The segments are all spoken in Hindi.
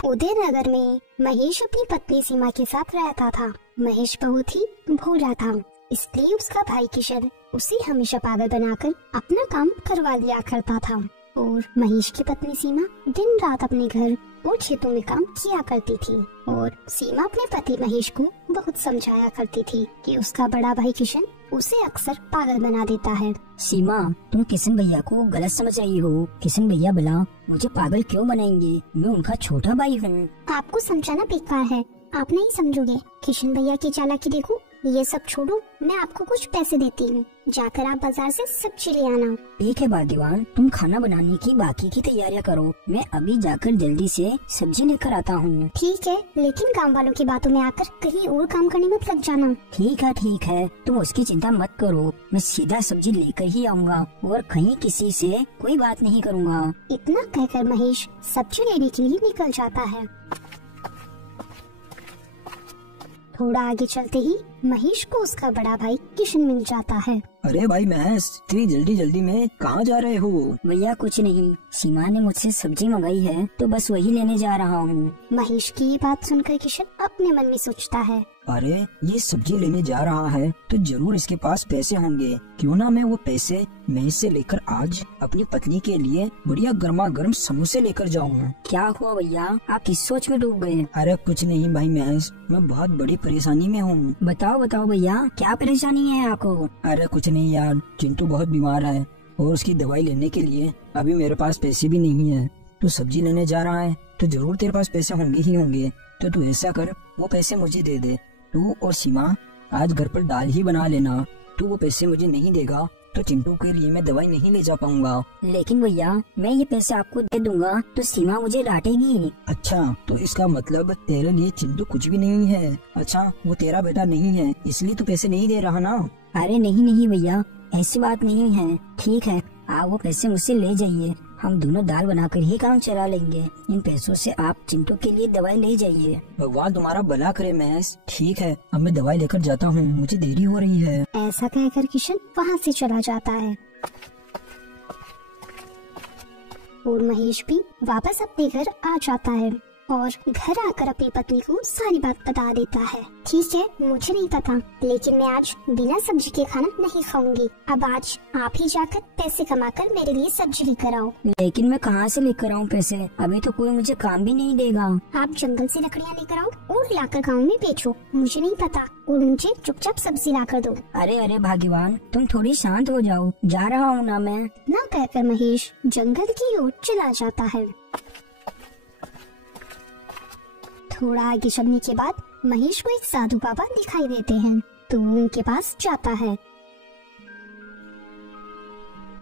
उदयनगर में महेश अपनी पत्नी सीमा के साथ रहता था। महेश बहुत ही भोला था, इसलिए उसका भाई किशन उसे हमेशा पागल बनाकर अपना काम करवा लिया करता था। और महेश की पत्नी सीमा दिन रात अपने घर और खेतों में काम किया करती थी। और सीमा अपने पति महेश को बहुत समझाया करती थी कि उसका बड़ा भाई किशन उसे अक्सर पागल बना देता है। सीमा, तुम किशन भैया को गलत समझ रही हो। किशन भैया भला मुझे पागल क्यों बनाएंगे? मैं उनका छोटा भाई हूँ। आपको समझाना बेकार है, आप नहीं समझोगे। किशन भैया की चालाकी देखो। ये सब छोड़ो, मैं आपको कुछ पैसे देती हूँ, जाकर आप बाजार से सब्जी ले आना। ठीक है भाग्यवान, तुम खाना बनाने की बाकी की तैयारियां करो, मैं अभी जाकर जल्दी से सब्जी लेकर आता हूँ। ठीक है, लेकिन काम वालों की बातों में आकर कहीं और काम करने मत लग जाना। ठीक है, तुम उसकी चिंता मत करो, मैं सीधा सब्जी लेकर ही आऊँगा और कहीं किसी से कोई बात नहीं करूँगा। इतना कहकर महेश सब्जी लेने के लिए निकल जाता है। थोड़ा आगे चलते ही महेश को उसका बड़ा भाई किशन मिल जाता है। अरे भाई महेश, इतनी जल्दी जल्दी में कहाँ जा रहे हो? भैया कुछ नहीं, सीमा ने मुझसे सब्जी मंगाई है तो बस वही लेने जा रहा हूँ। महेश की ये बात सुनकर किशन अपने मन में सोचता है, अरे ये सब्जी लेने जा रहा है तो जरूर इसके पास पैसे होंगे। क्यों ना मैं वो पैसे महेश से लेकर आज अपनी पत्नी के लिए बढ़िया गर्मा गर्म समोसे लेकर जाऊँ। क्या हुआ भैया, आप किस सोच में डूब गए? अरे कुछ नहीं भाई महेश, मैं बहुत बड़ी परेशानी में हूँ। बताओ भैया, क्या परेशानी है आपको? अरे कुछ नहीं यार, चिंटू बहुत बीमार है और उसकी दवाई लेने के लिए अभी मेरे पास पैसे भी नहीं है। तू सब्जी लेने जा रहा है तो जरूर तेरे पास पैसे होंगे ही होंगे, तो तू ऐसा कर, वो पैसे मुझे दे दे। तू और सीमा आज घर पर दाल ही बना लेना। तू वो पैसे मुझे नहीं देगा तो चिंटू के लिए मैं दवाई नहीं ले जा पाऊंगा। लेकिन भैया, मैं ये पैसे आपको दे दूंगा तो सीमा मुझे डांटेगी। अच्छा, तो इसका मतलब तेरे लिए चिंटू कुछ भी नहीं है। अच्छा, वो तेरा बेटा नहीं है इसलिए तू पैसे नहीं दे रहा ना? अरे नहीं भैया, ऐसी बात नहीं है। ठीक है, आप वो पैसे मुझसे ले जाइए, हम दोनों दाल बनाकर ही काम चला लेंगे। इन पैसों से आप चिंटू के लिए दवाई ले जाइए। भगवान तुम्हारा भला करे महेश। ठीक है, अब मैं दवाई लेकर जाता हूँ, मुझे देरी हो रही है। ऐसा कहकर किशन वहाँ से चला जाता है और महेश भी वापस अपने घर आ जाता है और घर आकर अपनी पत्नी को सारी बात बता देता है। ठीक है, मुझे नहीं पता, लेकिन मैं आज बिना सब्जी के खाना नहीं खाऊंगी। अब आज आप ही जाकर पैसे कमाकर मेरे लिए सब्जी लेकर आओ। लेकिन मैं कहाँ से लेकर आऊँ पैसे? अभी तो कोई मुझे काम भी नहीं देगा। आप जंगल से लकड़ियाँ लेकर आओ और लाकर गाँव में बेचो, मुझे नहीं पता, और मुझे चुपचाप सब्जी लाकर दो। अरे भाग्यवान, तुम थोड़ी शांत हो जाओ, जा रहा हूँ ना मैं। ना कहकर महेश जंगल की ओर चला जाता है। थोड़ा आगे चलने के बाद महेश को एक साधु बाबा दिखाई देते हैं, तो वो उनके पास जाता है।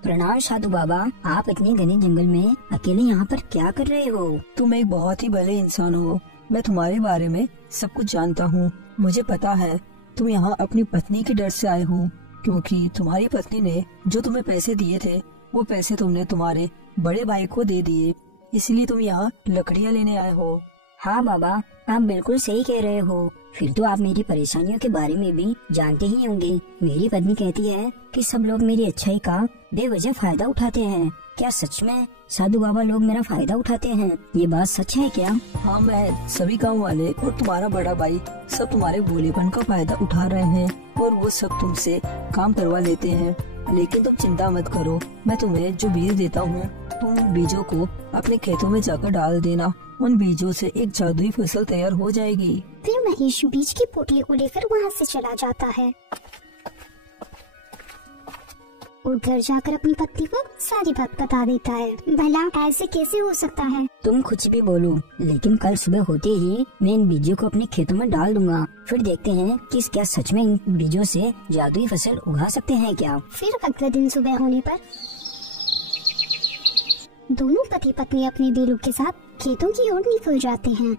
प्रणाम साधु बाबा, आप इतने घने जंगल में अकेले यहाँ पर क्या कर रहे हो? तुम एक बहुत ही भले इंसान हो, मैं तुम्हारे बारे में सब कुछ जानता हूँ। मुझे पता है तुम यहाँ अपनी पत्नी के डर से आए हो, क्योंकि तुम्हारी पत्नी ने जो तुम्हें पैसे दिए थे वो पैसे तुमने तुम्हारे बड़े भाई को दे दिए, इसलिए तुम यहाँ लकड़ियाँ लेने आए हो। हाँ बाबा, आप बिल्कुल सही कह रहे हो। फिर तो आप मेरी परेशानियों के बारे में भी जानते ही होंगे। मेरी पत्नी कहती है कि सब लोग मेरी अच्छाई का बेवजह फायदा उठाते हैं। क्या सच में साधु बाबा लोग मेरा फायदा उठाते हैं? ये बात सच है क्या? हाँ, मैं सभी गाँव वाले और तुम्हारा बड़ा भाई सब तुम्हारे भोलेपन का फायदा उठा रहे हैं और वो सब तुमसे काम करवा लेते हैं। लेकिन तुम चिंता मत करो, मैं तुम्हें जो बीज देता हूँ तुम बीजों को अपने खेतों में जाकर डाल देना, उन बीजों से एक जादुई फसल तैयार हो जाएगी। फिर महेश बीज की पोटली को लेकर वहाँ से चला जाता है और घर जाकर अपनी पत्नी को सारी बात बता देता है। भला ऐसे कैसे हो सकता है? तुम कुछ भी बोलो, लेकिन कल सुबह होते ही मैं इन बीजों को अपने खेतों में डाल दूंगा। फिर देखते हैं कि क्या सच में इन बीजों से जादुई फसल उगा सकते हैं क्या। फिर अगले दिन सुबह होने पर दोनों पति पत्नी अपने बेलों के साथ खेतों की ओर निकल जाते हैं।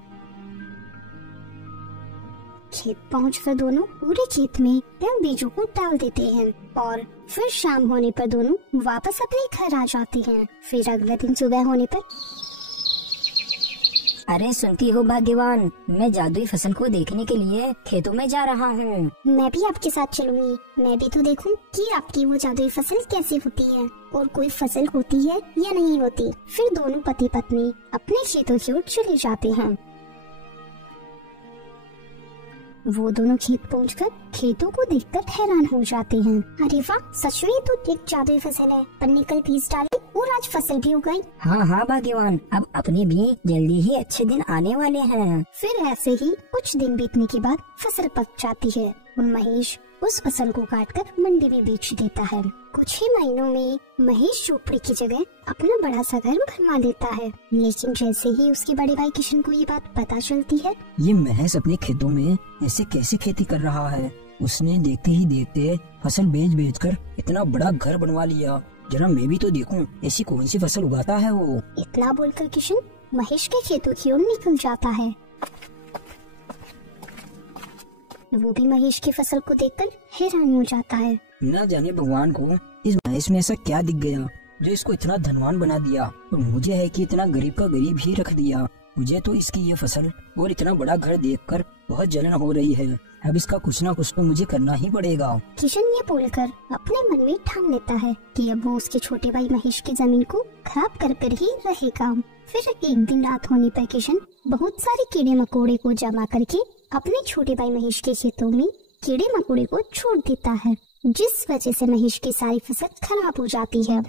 खेत पहुंचकर दोनों पूरे खेत में इन बीजों को डाल देते हैं और फिर शाम होने पर दोनों वापस अपने घर आ जाते हैं। फिर अगले दिन सुबह होने पर अरे सुनती हो भाग्यवान, मैं जादुई फसल को देखने के लिए खेतों में जा रहा हूँ। मैं भी आपके साथ चलूंगी। मैं भी तो देखूं कि आपकी वो जादुई फसल कैसे होती है और कोई फसल होती है या नहीं होती। फिर दोनों पति पत्नी अपने खेतों की ओर चले जाते हैं। वो दोनों खेत पहुंचकर खेतों को देखकर हैरान हो जाते हैं। अरे वाह, सच में तो एक जादुई फसल है। पन्नी कल बीज डाले और आज फसल भी उगाई। हाँ हाँ भाग्यवान, अब अपने भी जल्दी ही अच्छे दिन आने वाले हैं। फिर ऐसे ही कुछ दिन बीतने के बाद फसल पक जाती है और महेश उस फसल को काटकर मंडी में बेच देता है। कुछ ही महीनों में महेश झोपड़ी की जगह अपना बड़ा सा घर बनवा लेता है। लेकिन जैसे ही उसके बड़े भाई किशन को ये बात पता चलती है, ये महेश अपने खेतों में ऐसे कैसे खेती कर रहा है। उसने देखते ही देखते फसल बेच कर इतना बड़ा घर बनवा लिया। जरा मैं भी तो देखूं ऐसी कौन सी फसल उगाता है वो। इतना बोलकर किशन महेश के खेतों की ओर निकल जाता है। वो भी महेश की फसल को देखकर हैरान हो जाता है। न जाने भगवान को इस महेश में ऐसा क्या दिख गया जो इसको इतना धनवान बना दिया, और मुझे है कि इतना गरीब का गरीब ही रख दिया। मुझे तो इसकी ये फसल और इतना बड़ा घर देखकर बहुत जलन हो रही है। अब इसका कुछ ना कुछ तो मुझे करना ही पड़ेगा। किशन ये बोलकर अपने मन में ठान लेता है कि अब वो उसके छोटे भाई महेश की जमीन को खराब कर ही रहेगा। फिर एक दिन रात होने पर किशन बहुत सारे कीड़े मकोड़े को जमा करके अपने छोटे भाई महेश के खेतों में कीड़े मकोड़े को छोड़ देता है, जिस वजह से महेश की सारी फसल खराब हो जाती है।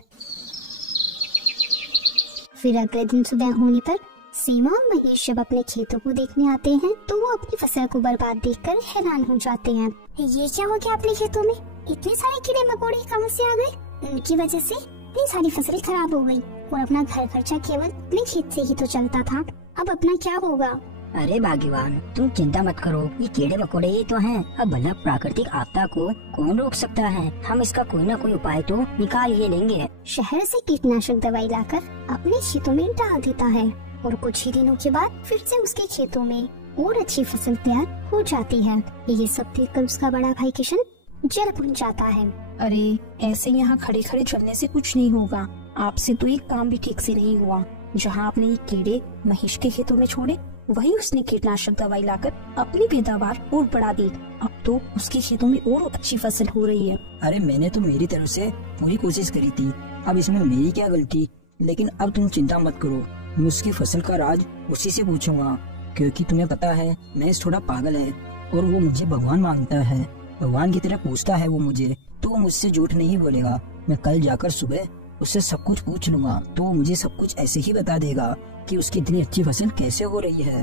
फिर अगले दिन सुबह होने पर सीमा और महेश जब अपने खेतों को देखने आते हैं तो वो अपनी फसल को बर्बाद देखकर हैरान हो जाते हैं। ये क्या हो गया अपने खेतों में? इतने सारे कीड़े मकोड़े कहां से आ गए? उनकी वजह से इतनी सारी फसलें खराब हो गई और अपना घर खर्चा केवल अपने खेत से ही तो चलता था। अब अपना क्या होगा? अरे भाग्यवान, तुम चिंता मत करो, ये कीड़े मकोड़े ही तो हैं। अब भला प्राकृतिक आपदा को कौन रोक सकता है? हम इसका कोई न कोई उपाय तो निकाल ही लेंगे। शहर से कीटनाशक दवाई लाकर अपने खेतों में डाल देता है और कुछ ही दिनों के बाद फिर से उसके खेतों में और अच्छी फसल तैयार हो जाती है। ये सब देखकर उसका बड़ा भाई किशन जल भुन जाता है। अरे ऐसे यहाँ खड़े खड़े चलने से कुछ नहीं होगा। आपसे तो एक काम भी ठीक से नहीं हुआ। जहाँ आपने ये कीड़े महेश के खेतों में छोड़े, वही उसने कीटनाशक दवाई लाकर अपनी पैदावार और बढ़ा दी। अब तो उसके खेतों में और अच्छी फसल हो रही है। अरे मैंने तो मेरी तरफ से पूरी कोशिश करी थी, अब इसमें मेरी क्या गलती। लेकिन अब तुम चिंता मत करो, मैं उसकी फसल का राज उसी से पूछूंगा, क्योंकि तुम्हें पता है महेश थोड़ा पागल है और वो मुझे भगवान मांगता है। भगवान की तरह पूछता है वो मुझे, तो वो मुझसे झूठ नहीं बोलेगा। मैं कल जाकर सुबह उससे सब कुछ पूछ लूंगा, तो वो मुझे सब कुछ ऐसे ही बता देगा कि उसकी इतनी अच्छी फसल कैसे हो रही है।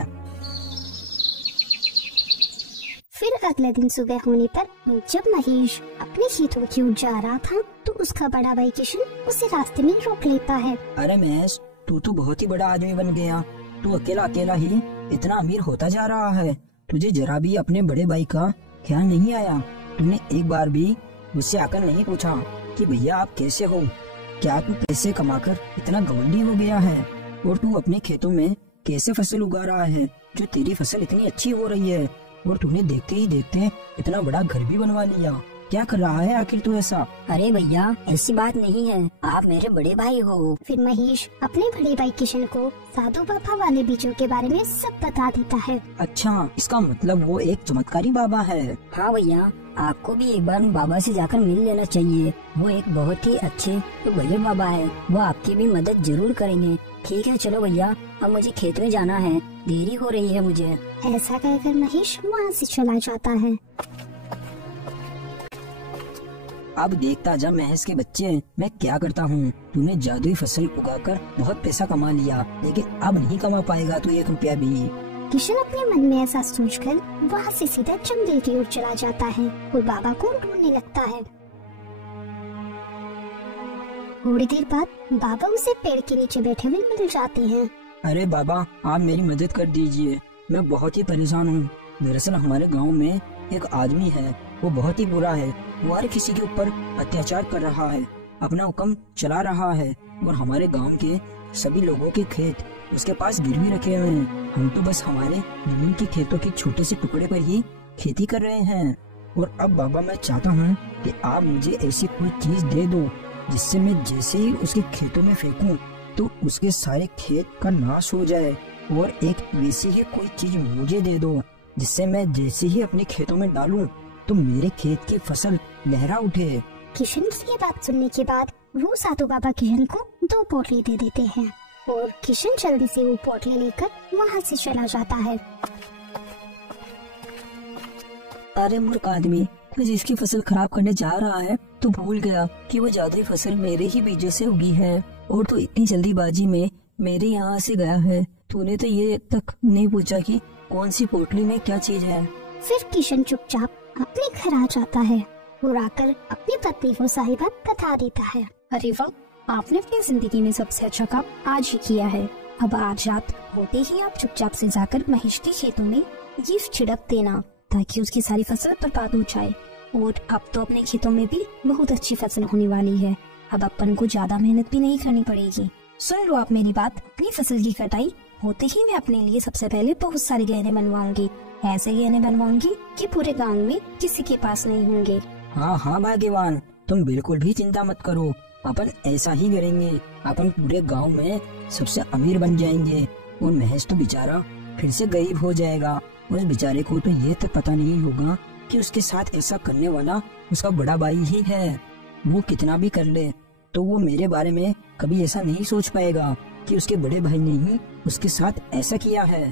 फिर अगले दिन सुबह होने पर जब महेश अपने खेतों की ओर जा रहा था तो उसका बड़ा भाई किशन उसे रास्ते में रोक लेता है। अरे महेश, तू तो बहुत ही बड़ा आदमी बन गया। तू अकेला अकेला ही इतना अमीर होता जा रहा है। तुझे जरा भी अपने बड़े भाई का ख्याल नहीं आया। तूने एक बार भी मुझसे आकर नहीं पूछा कि भैया आप कैसे हो। क्या तू पैसे कमाकर इतना घमंडी हो गया है और तू अपने खेतों में कैसे फसल उगा रहा है जो तेरी फसल इतनी अच्छी हो रही है, और तूने देखते ही देखते इतना बड़ा घर भी बनवा लिया। क्या कर रहा है आखिर तू ऐसा? अरे भैया, ऐसी बात नहीं है, आप मेरे बड़े भाई हो। फिर महेश अपने बड़े भाई किशन को साधु बाबा वाले बीजों के बारे में सब बता देता है। अच्छा, इसका मतलब वो एक चमत्कारी बाबा है। हाँ भैया, आपको भी एक बार बाबा से जाकर मिल लेना चाहिए। वो एक बहुत ही अच्छे तो भले बाबा है, वो आपकी भी मदद जरूर करेंगे। ठीक है, चलो भैया, अब मुझे खेत में जाना है, देरी हो रही है मुझे। ऐसा कहकर महेश वहाँ से चला जाता है। अब देखता जा महेश के बच्चे, मैं क्या करता हूँ। तूने जादुई फसल उगाकर बहुत पैसा कमा लिया, लेकिन अब नहीं कमा पाएगा तू 1 रुपया भी। किशन अपने मन में ऐसा सोचकर वहाँ से सीधा जंगल की ओर चला जाता है और बाबा को ढूंढने लगता है। थोड़ी देर बाद बाबा उसे पेड़ के नीचे बैठे हुए मिल जाते हैं। अरे बाबा, आप मेरी मदद कर दीजिए, मैं बहुत ही परेशान हूँ। दरअसल हमारे गांव में एक आदमी है, वो बहुत ही बुरा है। वो हर किसी के ऊपर अत्याचार कर रहा है, अपना हुक्म चला रहा है, और हमारे गांव के सभी लोगों के खेत उसके पास गिरवी रखे हुए हैं। हम तो बस हमारे जमीन के खेतों के छोटे से टुकड़े पर ही खेती कर रहे हैं। और अब बाबा, मैं चाहता हूँ कि आप मुझे ऐसी कोई चीज दे दो जिससे मैं जैसे ही उसके खेतों में फेंकूं तो उसके सारे खेत का नाश हो जाए, और एक वैसी ही कोई चीज मुझे दे दो जिससे मैं जैसे ही अपने खेतों में डालूं तो मेरे खेत की फसल लहरा उठे। किशन की ये बात सुनने के बाद वो साधु बाबा किशन को 2 पोटली दे देते हैं और किशन जल्दी से वो पोटली लेकर वहाँ से चला जाता है। अरे मूर्ख आदमी, मैं जिसकी फसल खराब करने जा रहा है तो भूल गया कि वो जादुई फसल मेरे ही बीजों से उगी है, और तो इतनी जल्दीबाजी में मेरे यहाँ से गया है। तूने तो ये तक नहीं पूछा कि कौन सी पोटली में क्या चीज है। फिर किशन चुपचाप अपने घर आ जाता है और आकर अपनी पत्नी को सारी बात बता देता है। अरे वाह, आपने अपनी जिंदगी में सबसे अच्छा काम आज ही किया है। अब आज रात होते ही आप चुपचाप से जाकर महेश के खेतों में ये छिड़क देना ताकि उसकी सारी फसल बर्बाद हो जाए। और अब तो अपने खेतों में भी बहुत अच्छी फसल होने वाली है। अब अपन को ज्यादा मेहनत भी नहीं करनी पड़ेगी। सुन लो आप मेरी बात, अपनी फसल की कटाई होते ही मैं अपने लिए सबसे पहले बहुत सारे गहने बनवाऊंगी। ऐसे गहने बनवाऊंगी कि पूरे गांव में किसी के पास नहीं होंगे। हाँ हाँ भाग्यवान, तुम बिल्कुल भी चिंता मत करो, अपन ऐसा ही करेंगे। अपन पूरे गांव में सबसे अमीर बन जाएंगे और महेश तो बेचारा फिर से गरीब हो जाएगा। उस बेचारे को तो ये तक पता नहीं होगा कि उसके साथ ऐसा करने वाला उसका बड़ा भाई ही है। वो कितना भी कर ले तो वो मेरे बारे में कभी ऐसा नहीं सोच पाएगा कि उसके बड़े भाई ने ही उसके साथ ऐसा किया है।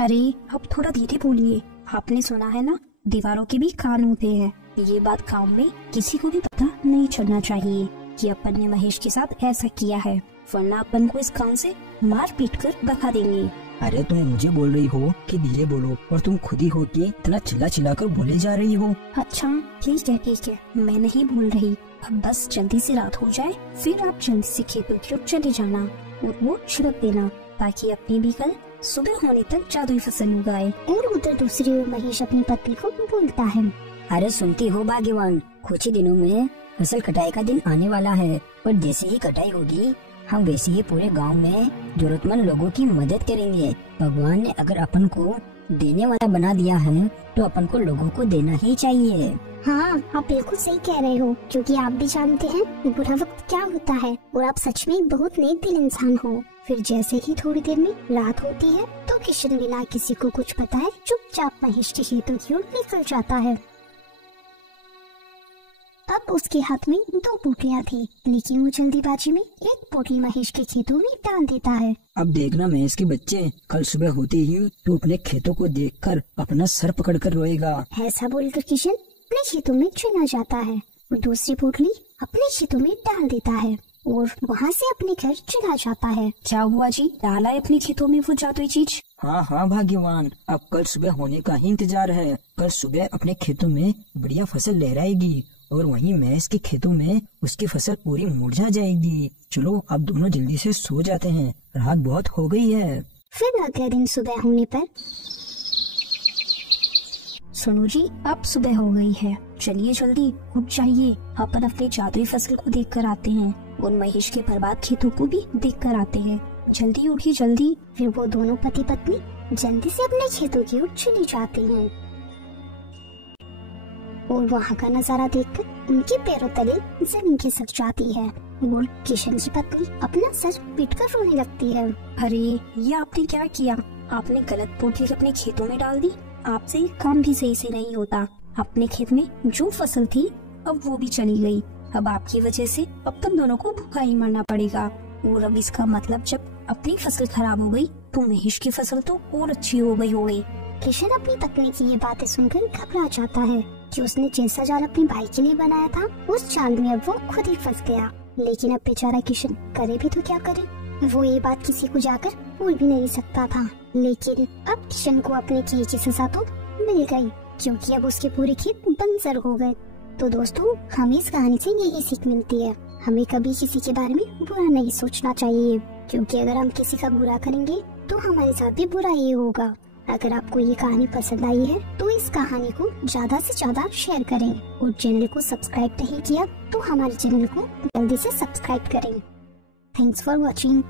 अरे अब थोड़ा धीरे बोलिए, आपने सुना है ना, दीवारों के भी कान होते हैं। ये बात गांव में किसी को भी पता नहीं चलना चाहिए कि अपन ने महेश के साथ ऐसा किया है, वरना अपन को इस गांव से मार पीट कर भगा देंगे। अरे तुम मुझे बोल रही हो कि धीरे बोलो, और तुम खुद ही हो कि इतना चिल्ला चिल्ला कर बोले जा रही हो। अच्छा ठीक है, मैं नहीं बोल रही। अब बस जल्दी से रात हो जाए, फिर आप जल्दी से खेतों की ओर चले जाना और वो छिड़क देना ताकि अपनी भी कल सुबह होने तक जादुई फसल उगाए। और उधर दूसरी ओर महेश अपनी पत्नी को बोलता है, अरे सुनती हो भाग्यवान, कुछ ही दिनों में फसल कटाई का दिन आने वाला है, और जैसे ही कटाई होगी हम वैसे ही पूरे गांव में जरूरतमंद लोगों की मदद करेंगे। भगवान ने अगर अपन को देने वाला बना दिया है तो अपन को लोगों को देना ही चाहिए। हाँ आप बिल्कुल सही कह रहे हो, क्योंकि आप भी जानते हैं बुरा वक्त क्या होता है और आप सच में बहुत नेक दिल इंसान हो। फिर जैसे ही थोड़ी देर में रात होती है तो किशन बिना किसी को कुछ बताए चुपचाप महेश के खेतों की ओर निकल जाता है। अब उसके हाथ में 2 पोटलियाँ थी, लेकिन वो जल्दीबाजी में एक पोटली महेश के खेतों में डाल देता है। अब देखना महेश के बच्चे, कल सुबह होते ही तो अपने खेतों को देखकर अपना सर पकड़कर रोएगा। ऐसा बोलकर किशन अपने खेतों में चला जाता है और दूसरी पोटली अपने खेतों में डाल देता है और वहाँ से अपने घर चला जाता है। क्या हुआ जी, डाला है अपने खेतों में वो जादुई चीज? हाँ हाँ भाग्यवान, अब कल सुबह होने का ही इंतजार है। कल सुबह अपने खेतों में बढ़िया फसल लहराएगी और वहीं महेश के खेतों में उसकी फसल पूरी मुरझा जाएगी। चलो अब दोनों जल्दी से सो जाते हैं, रात बहुत हो गई है। फिर अगले दिन सुबह होने पर, सुनो जी अब सुबह हो गई है, चलिए जल्दी उठ जाइए, अपन अपनी जादुई फसल को देख कर आते हैं और महेश के बर्बाद खेतों को भी देख कर आते हैं। जल्दी उठिए जल्दी। फिर वो दोनों पति पत्नी जल्दी से अपने खेतों की ओर चले जाते हैं और वहाँ का नजारा देखकर उनके पैरों तले जमीन खिसक जाती है और किशन की पत्नी अपना सर पीटकर रोने लगती है। अरे ये आपने क्या किया, आपने गलत पोटली अपने खेतों में डाल दी। आपसे ये काम भी सही से नहीं होता। अपने खेत में जो फसल थी अब वो भी चली गई। अब आपकी वजह से अब तुम दोनों को भूखा ही मरना पड़ेगा। और अब इसका मतलब जब अपनी फसल खराब हो गई तो महेश की फसल तो और अच्छी हो गई होगी। किशन अपनी पत्नी की ये बातें सुनकर घबरा जाता है कि उसने जैसा जाल अपने भाई के लिए बनाया था उस जाल में अब वो खुद ही फंस गया। लेकिन अब बेचारा किशन करे भी तो क्या करे, वो ये बात किसी को जाकर भूल भी नहीं सकता था। लेकिन अब किशन को अपने किए की सजा तो मिल गई, क्योंकि अब उसके पूरे खेत बंजर हो गए। तो दोस्तों हमें इस कहानी से यही सीख मिलती है, हमें कभी किसी के बारे में बुरा नहीं सोचना चाहिए, क्योंकि अगर हम किसी का बुरा करेंगे तो हमारे साथ भी बुरा ही होगा। अगर आपको ये कहानी पसंद आई है तो इस कहानी को ज्यादा से ज्यादा शेयर करें और चैनल को सब्सक्राइब नहीं किया तो हमारे चैनल को जल्दी से सब्सक्राइब करें। Thanks for watching.